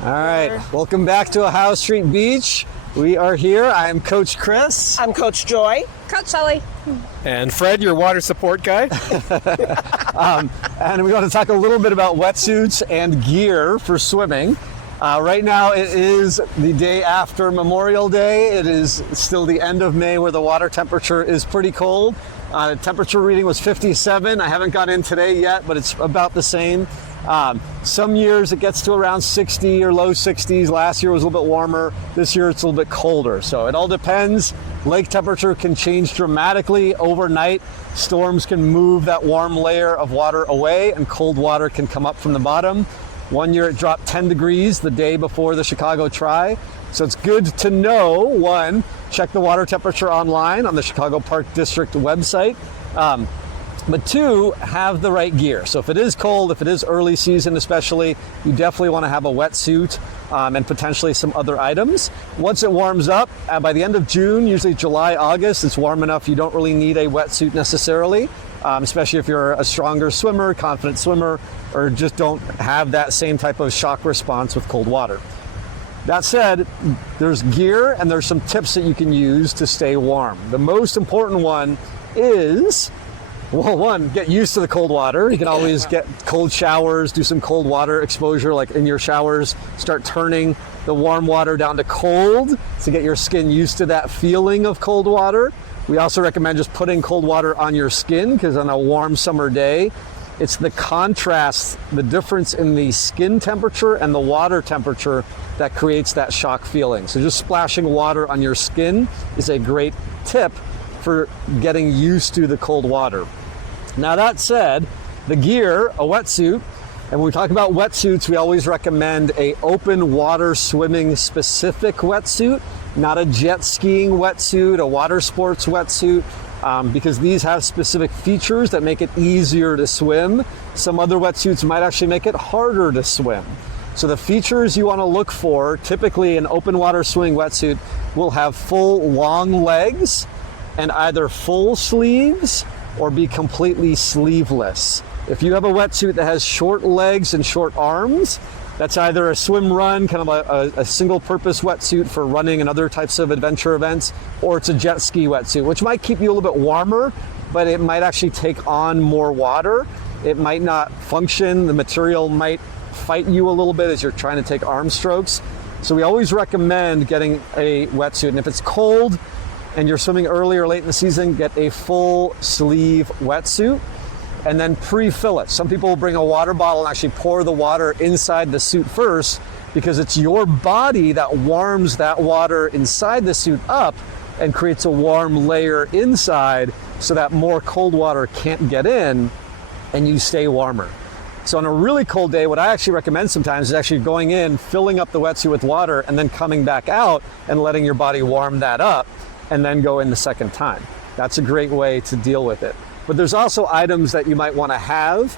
All right, welcome back to Ohio Street Beach. We are here. I'm Coach Chris. I'm Coach Joy. Coach Shelley. And Fred, your water support guy. And we want to talk a little bit about wetsuits and gear for swimming. Right now it is the day after Memorial Day. It is still the end of May where the water temperature is pretty cold. Temperature reading was 57. I haven't got in today yet, but it's about the same. Some years it gets to around 60 or low 60s. Last year was a little bit warmer. This year it's a little bit colder. So it all depends. Lake temperature can change dramatically overnight. Storms can move that warm layer of water away and cold water can come up from the bottom. One year it dropped 10 degrees the day before the Chicago Tri. So it's good to know, one, check the water temperature online on the Chicago Park District website. But two, have the right gear. So if it is cold, if it is early season especially, you definitely want to have a wetsuit and potentially some other items. Once it warms up, by the end of June, usually July, August, it's warm enough you don't really need a wetsuit necessarily, especially if you're a stronger swimmer, confident swimmer, or just don't have that same type of shock response with cold water. That said, there's gear and there's some tips that you can use to stay warm. The most important one is, well, one, get used to the cold water. You can always get cold showers, do some cold water exposure, like in your showers, start turning the warm water down to cold to get your skin used to that feeling of cold water. We also recommend just putting cold water on your skin because on a warm summer day, it's the contrast, the difference in the skin temperature and the water temperature that creates that shock feeling. So just splashing water on your skin is a great tip for getting used to the cold water. Now that said, the gear, a wetsuit, and when we talk about wetsuits, we always recommend a open water swimming specific wetsuit, not a jet skiing wetsuit, a water sports wetsuit, because these have specific features that make it easier to swim. Some other wetsuits might actually make it harder to swim. So the features you want to look for, typically an open water swimming wetsuit will have full long legs and either full sleeves or be completely sleeveless. If you have a wetsuit that has short legs and short arms, that's either a swim run, kind of a single purpose wetsuit for running and other types of adventure events, or it's a jet ski wetsuit, which might keep you a little bit warmer, but it might actually take on more water. It might not function. The material might fight you a little bit as you're trying to take arm strokes. So we always recommend getting a wetsuit. And if it's cold and you're swimming early or late in the season, get a full sleeve wetsuit and then pre-fill it. Some people will bring a water bottle and actually pour the water inside the suit first because it's your body that warms that water inside the suit up and creates a warm layer inside so that more cold water can't get in and you stay warmer. So on a really cold day, what I actually recommend sometimes is actually going in, filling up the wetsuit with water, and then coming back out and letting your body warm that up, and then go in the second time. That's a great way to deal with it. But there's also items that you might want to have.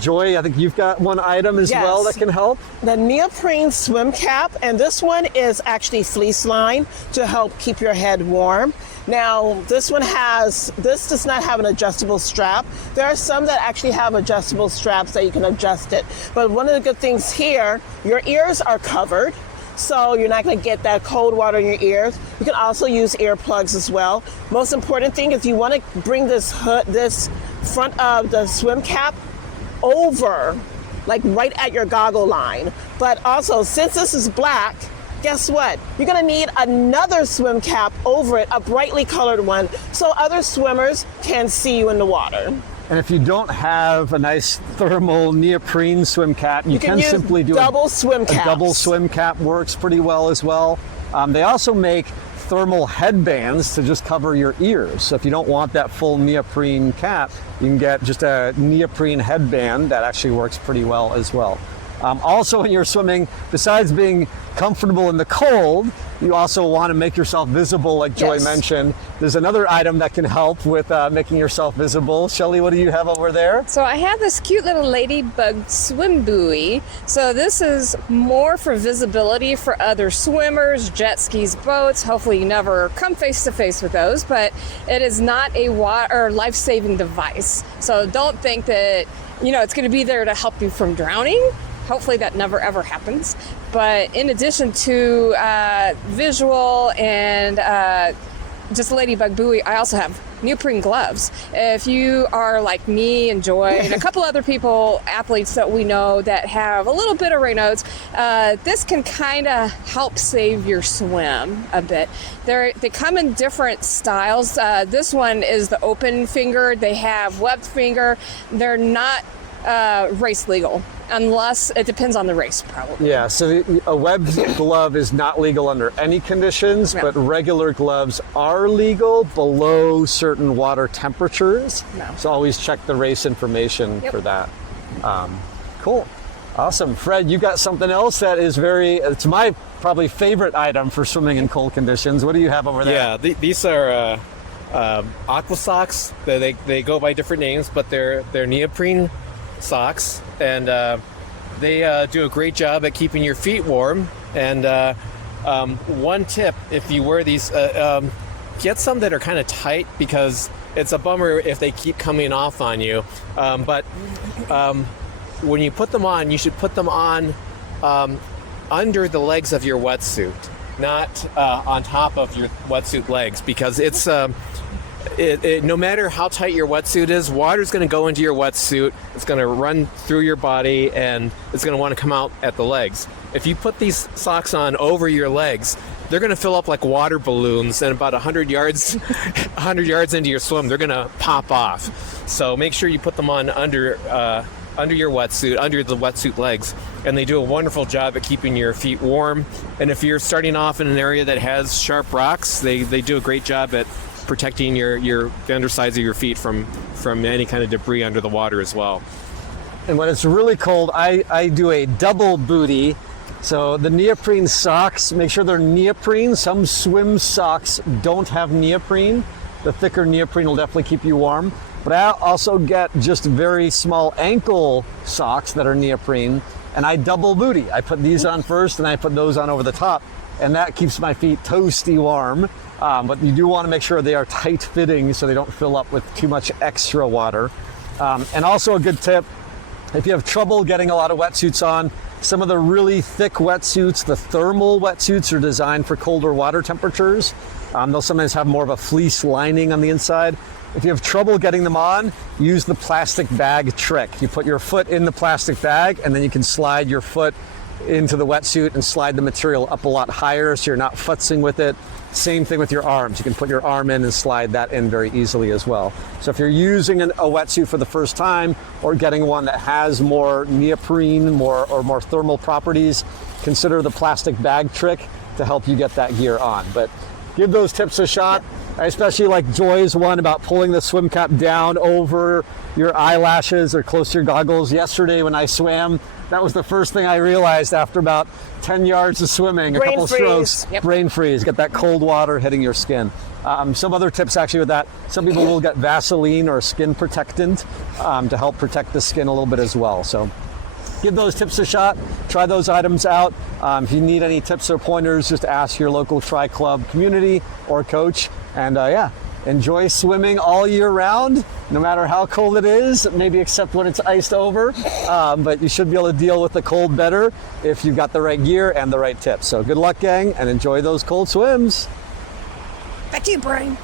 Joy, I think you've got one item as well that can help. The neoprene swim cap, and this one is actually fleece lined to help keep your head warm. Now, this does not have an adjustable strap. There are some that actually have adjustable straps that you can adjust it. But one of the good things here, your ears are covered, so you're not going to get that cold water in your ears. You can also use earplugs as well. Most important thing is you want to bring this front of the swim cap over, like right at your goggle line. But also, since this is black, guess what? You're gonna need another swim cap over it, a brightly colored one, so other swimmers can see you in the water. And if you don't have a nice thermal neoprene swim cap, you can simply do double swim caps. A double swim cap works pretty well as well. They also make thermal headbands to just cover your ears. So if you don't want that full neoprene cap, you can get just a neoprene headband that actually works pretty well as well. Also, when you're swimming, besides being comfortable in the cold, you also want to make yourself visible, like Joy mentioned. There's another item that can help with making yourself visible. Shelly, what do you have over there? So I have this cute little ladybug swim buoy. So this is more for visibility for other swimmers, jet skis, boats. Hopefully you never come face to face with those, but it is not a water life-saving device. So don't think that, it's going to be there to help you from drowning. hopefully that never ever happens. But in addition to visual and just ladybug buoy, I also have neoprene gloves. If you are like me and Joy and a couple other people, athletes that we know that have a little bit of Raynaud's, this can kind of help save your swim a bit. They come in different styles. This one is the open finger. They have webbed finger. They're not race legal, unless it depends on the race, probably. Yeah, so a webbed glove is not legal under any conditions, No. but regular gloves are legal below certain water temperatures. No. So always check the race information Yep. for that. Cool. Awesome. Fred, you got something else that is it's my probably favorite item for swimming in cold conditions. What do you have over there? Yeah, these are aqua socks. They go by different names, but they're neoprene socks, and they do a great job at keeping your feet warm. And one tip, if you wear these, get some that are kind of tight, because it's a bummer if they keep coming off on you. But when you put them on, you should put them on under the legs of your wetsuit, not on top of your wetsuit legs, because it's no matter how tight your wetsuit is, water's going to go into your wetsuit. It's going to run through your body, and it's going to want to come out at the legs. If you put these socks on over your legs, they're going to fill up like water balloons, and about 100 yards into your swim, they're going to pop off. So make sure you put them on under your wetsuit, under the wetsuit legs, and they do a wonderful job at keeping your feet warm. And if you're starting off in an area that has sharp rocks, they do a great job at protecting the undersides of your feet from any kind of debris under the water as well. And when it's really cold, I do a double booty. So the neoprene socks, make sure they're neoprene. Some swim socks don't have neoprene. The thicker neoprene will definitely keep you warm. But I also get just very small ankle socks that are neoprene, and I double booty. I put these on first, and I put those on over the top, and that keeps my feet toasty warm. But you do want to make sure they are tight fitting so they don't fill up with too much extra water. And also a good tip, if you have trouble getting a lot of wetsuits on, some of the really thick wetsuits, the thermal wetsuits, are designed for colder water temperatures. They'll sometimes have more of a fleece lining on the inside. If you have trouble getting them on, use the plastic bag trick. You put your foot in the plastic bag, and then you can slide your foot into the wetsuit and slide the material up a lot higher so you're not futzing with it. Same thing with your arms. You can put your arm in and slide that in very easily as well. So if you're using a wetsuit for the first time, or getting one that has more neoprene, more thermal properties, consider the plastic bag trick to help you get that gear on. But give those tips a shot. I especially like Joy's one about pulling the swim cap down over your eyelashes or close to your goggles. Yesterday when I swam, that was the first thing I realized after about 10 yards of swimming, a Brain couple freeze. strokes, Yep. brain freeze, get that cold water hitting your skin. Some other tips actually with that, some people will get Vaseline or skin protectant to help protect the skin a little bit as well. So give those tips a shot, try those items out. If you need any tips or pointers, just ask your local Tri Club community or coach. And enjoy swimming all year round, no matter how cold it is, maybe except when it's iced over. But you should be able to deal with the cold better if you've got the right gear and the right tips. So good luck, gang, and enjoy those cold swims. Back to you, Brian.